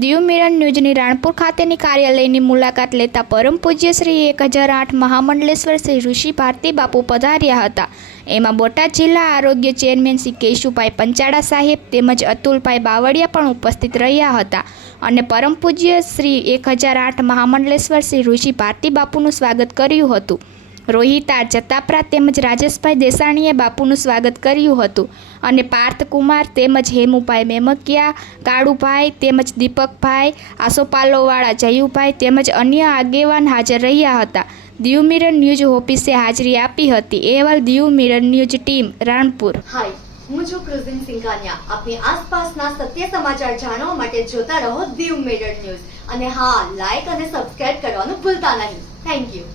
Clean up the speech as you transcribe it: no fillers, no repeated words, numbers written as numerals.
Diu mirror ન્યૂઝની રાણપુર ખાતેની કાર્યાલયની મુલાકાત લેતા પરમ પૂજ્ય શ્રી 1008 મહામંડલેશ્વર શ્રી ઋષિ ભારતી બાપુ પધાર્યા હતા। એમાં બોટાદ જિલ્લા આરોગ્ય ચેરમેન શ્રી કેશુભાઈ પંચાળા સાહેબ તેમજ અતુલભાઈ બાવળિયા પણ ઉપસ્થિત રહ્યા હતા અને પરમ પૂજ્ય શ્રી 1008 મહામંડલેશ્વર શ્રી ઋષિ ભારતી બાપુનું સ્વાગત કર્યું હતું। રોહિતા જતાપરા તેમજ રાજેશભાઈ દેસાણીએ બાપુનું સ્વાગત કર્યું હતું અને પાર્થકુમાર તેમજ હેમુભાઈ મેમકિયા, કાળુભાઈ તેમજ દીપકભાઈ, આસોપાલોવાળા જયુભાઈ તેમજ અન્ય આગેવાન હાજર રહ્યા હતા। દીવ મિરર ન્યૂઝ ઓફિસે હાજરી આપી હતી। અહેવાલ Diu mirror news team Ranpur. Hi, હું છું ક્રુઝિન સિંઘાનિયા। આપની આસપાસના સત્ય સમાચાર જાણવા માટે જોતા રહો દીવ મિરર ન્યૂઝ અને હા, લાઈક અને સબસ્ક્રાઇબ કરવાનું ભૂલતા નહીં। Thank you.